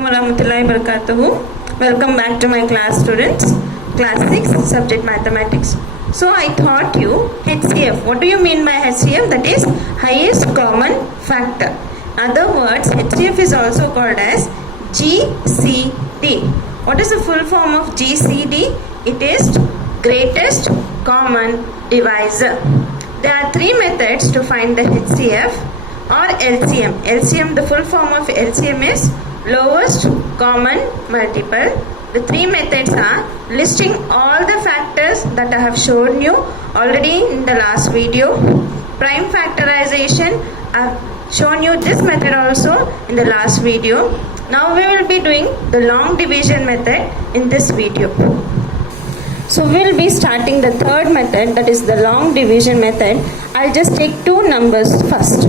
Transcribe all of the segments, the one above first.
warahmatullahi wabarakatuh. Welcome back to my class, students. Class 6, subject mathematics. So I taught you HCF. What do you mean by HCF? That is highest common factor. In other words, HCF is also called as GCD. What is the full form of GCD? It is greatest common divisor. There are three methods to find the HCF or LCM. LCM, the full form of LCM is lowest common multiple. The three methods are listing all the factors that I have shown you already in the last video. Prime factorization, I have shown you this method also in the last video. Now we will be doing the long division method in this video. So we will be starting the third method, that is the long division method. I'll just take two numbers first.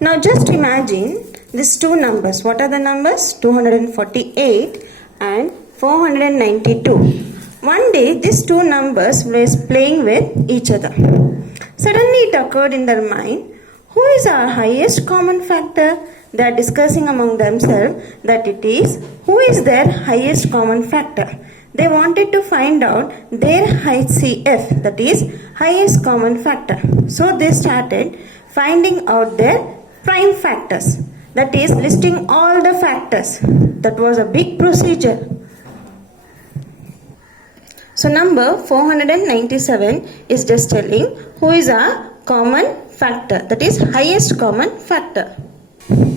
Now just imagine these two numbers. What are the numbers? 248 and 492. One day these two numbers were playing with each other. Suddenly it occurred in their mind, who is our highest common factor? They are discussing among themselves that it is, who is their highest common factor? They wanted to find out their HCF, that is highest common factor. So they started finding out their prime factors, that is listing all the factors. That was a big procedure. So number 497 is just telling who is our common factor, that is highest common factor.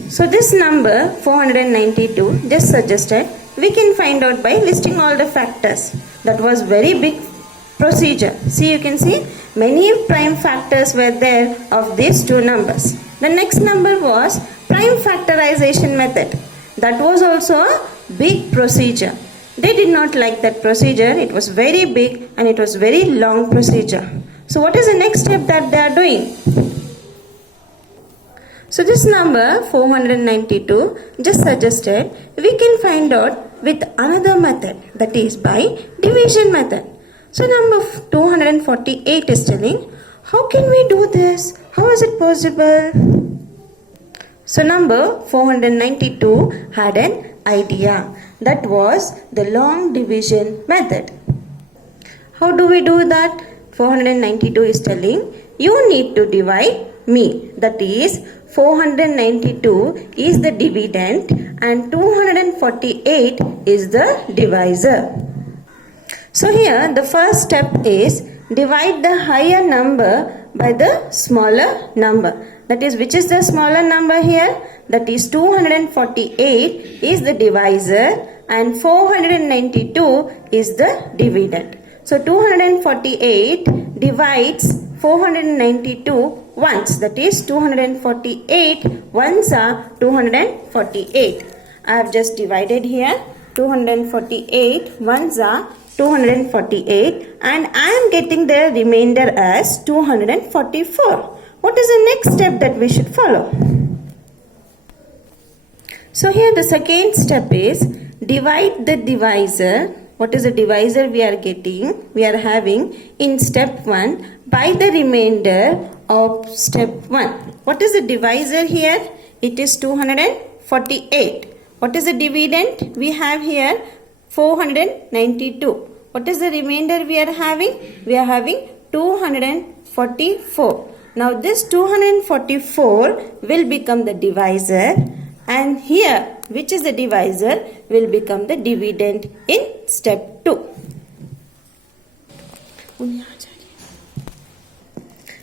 So this number 492 just suggested we can find out by listing all the factors. That was very big procedure. See, you can see many prime factors were there of these two numbers. The next number was prime factorization method. That was also a big procedure. They did not like that procedure. It was very big and it was very long procedure. So what is the next step that they are doing? So this number 492 just suggested we can find out with another method, that is by division method. So number 248 is telling, how can we do this? How is it possible? So number 492 had an idea. That was the long division method. How do we do that? 492 is telling, you need to divide me. That is 492 is the dividend and 248 is the divisor. So here the first step is divide the higher number by the smaller number. That is, which is the smaller number here? That is 248 is the divisor and 492 is the dividend. So 248 divides 492 once, that is 248 ones are 248. I have just divided here 248 ones are 248 and I am getting the remainder as 244. What is the next step that we should follow? So here the second step is divide the divisor. What is the divisor we are getting? We are having in step 1 by the remainder of step 1. What is the divisor here? It is 248. What is the dividend? We have here 492. What is the remainder we are having? We are having 244. Now this 244 will become the divisor and here which is the divisor will become the dividend in step 2.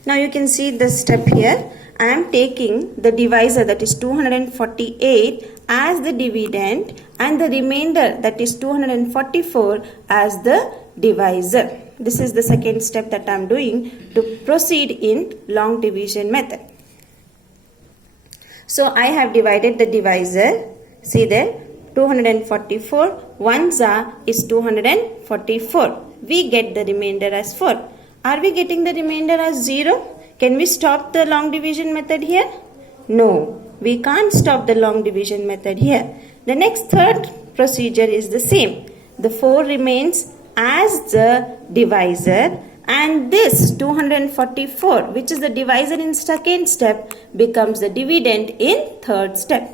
Now you can see the step here. I am taking the divisor, that is 248 as the dividend and the remainder, that is 244 as the divisor. This is the second step that I am doing to proceed in long division method. So I have divided the divisor. See there, 244 ones are is 244. We get the remainder as 4. Are we getting the remainder as 0? Can we stop the long division method here? No, we can't stop the long division method here. The next third procedure is the same. The 4 remains as the divisor and this 244, which is the divisor in second step, becomes the dividend in third step.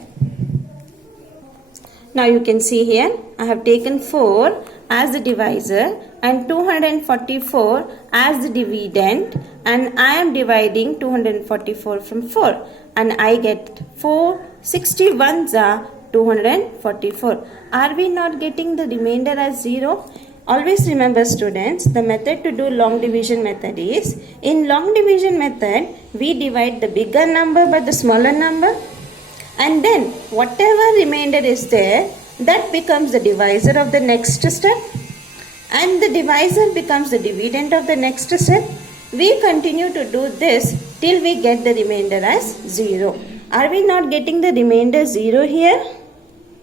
Now you can see here I have taken 4 as the divisor and 244 as the dividend, and I am dividing 244 from 4 and I get 4 61s are 244. Are we not getting the remainder as 0? Always remember students, the method to do long division method is, in long division method we divide the bigger number by the smaller number, and then whatever remainder is there, that becomes the divisor of the next step, and the divisor becomes the dividend of the next step. We continue to do this till we get the remainder as 0. Are we not getting the remainder 0 here?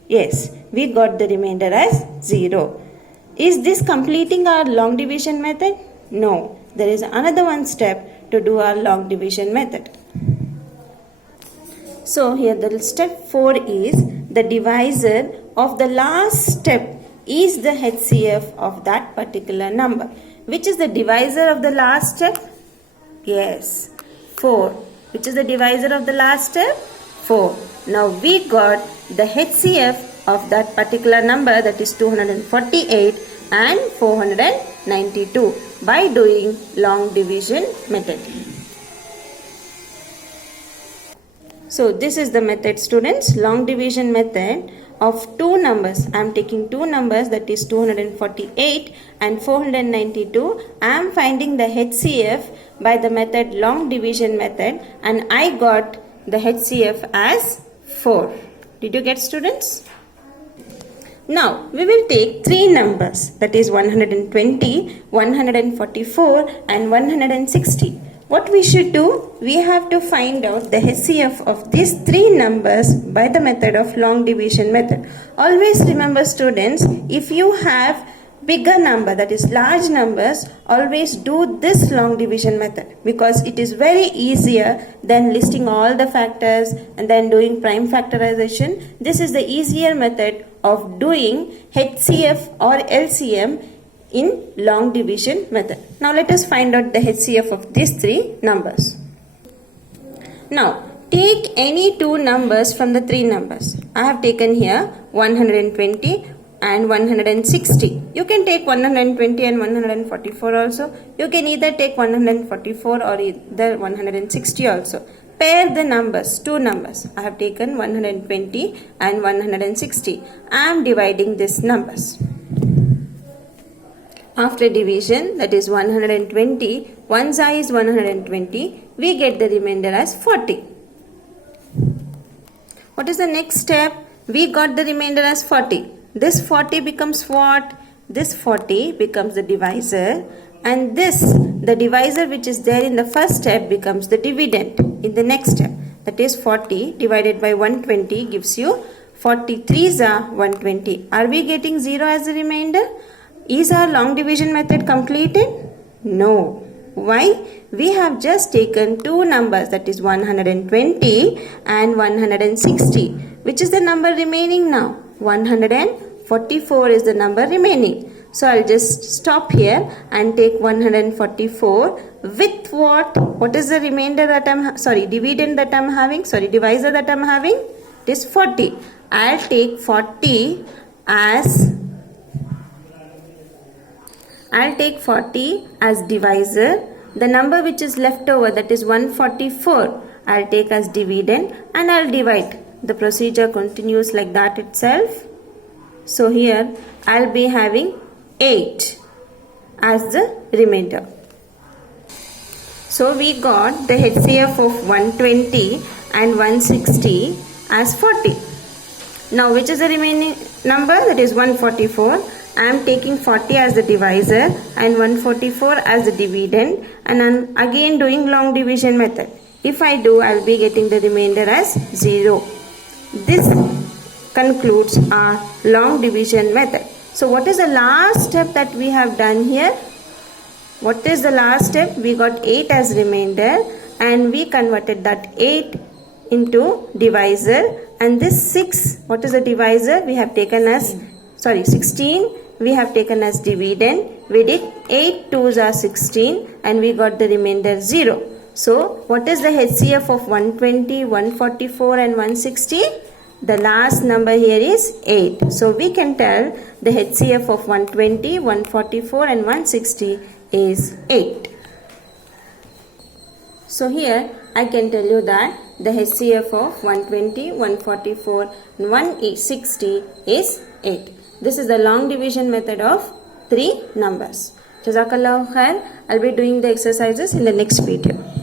Yes, we got the remainder as 0. Is this completing our long division method? No, there is another one step to do our long division method. So here the step 4 is the divisor of the last step is the HCF of that particular number. Which is the divisor of the last step? Yes, 4. Which is the divisor of the last step? 4. Now we got the HCF of that particular number, that is 248 and 492 by doing long division method. So this is the method students, long division method of two numbers. I am taking two numbers, that is 248 and 492. I am finding the HCF by the method long division method, and I got the HCF as 4. Did you get students? Now we will take three numbers, that is 120, 144 and 160. What we should do? We have to find out the HCF of these three numbers by the method of long division method. Always remember students, if you have bigger number, that is large numbers, always do this long division method, because it is very easier than listing all the factors and then doing prime factorization. This is the easier method of doing HCF or LCM in long division method. Now let us find out the HCF of these three numbers. Now take any two numbers from the three numbers. I have taken here 120 and 160. You can take 120 and 144 also. You can either take 144 or either 160 also. Pair the numbers, two numbers. I have taken 120 and 160. I am dividing these numbers. After division, that is 120, 1 is 120, we get the remainder as 40. What is the next step? We got the remainder as 40. This 40 becomes what? This 40 becomes the divisor, and this, the divisor which is there in the first step, becomes the dividend in the next step. That is 40 divided by 120 gives you 43s are 120. Are we getting 0 as the remainder? Is our long division method completed? No. Why? We have just taken two numbers, that is 120 and 160. Which is the number remaining now? 144 is the number remaining. So I'll just stop here and take 144 with what? What is the remainder that dividend that I'm having? Divisor that I'm having? It is 40. I'll take 40 as divisor. The number which is left over, that is 144, I'll take as dividend and I'll divide. The procedure continues like that itself. So here I'll be having 8 as the remainder. So we got the HCF of 120 and 160 as 40. Now which is the remaining number? That is 144. I am taking 40 as the divisor and 144 as the dividend, and I am again doing long division method. If I do, I will be getting the remainder as 0. This concludes our long division method. So what is the last step that we have done here? What is the last step? We got 8 as remainder and we converted that 8 into divisor, and this 6, what is the divisor? We have taken as 16 we have taken as dividend. We did 8 2s are 16 and we got the remainder 0. So what is the HCF of 120, 144 and 160? the last number here is 8. So we can tell the HCF of 120, 144 and 160 is 8. So here I can tell you that the HCF of 120, 144 and 160 is 8. This is the long division method of 3 numbers. Jazakallahu khair. I'll be doing the exercises in the next video.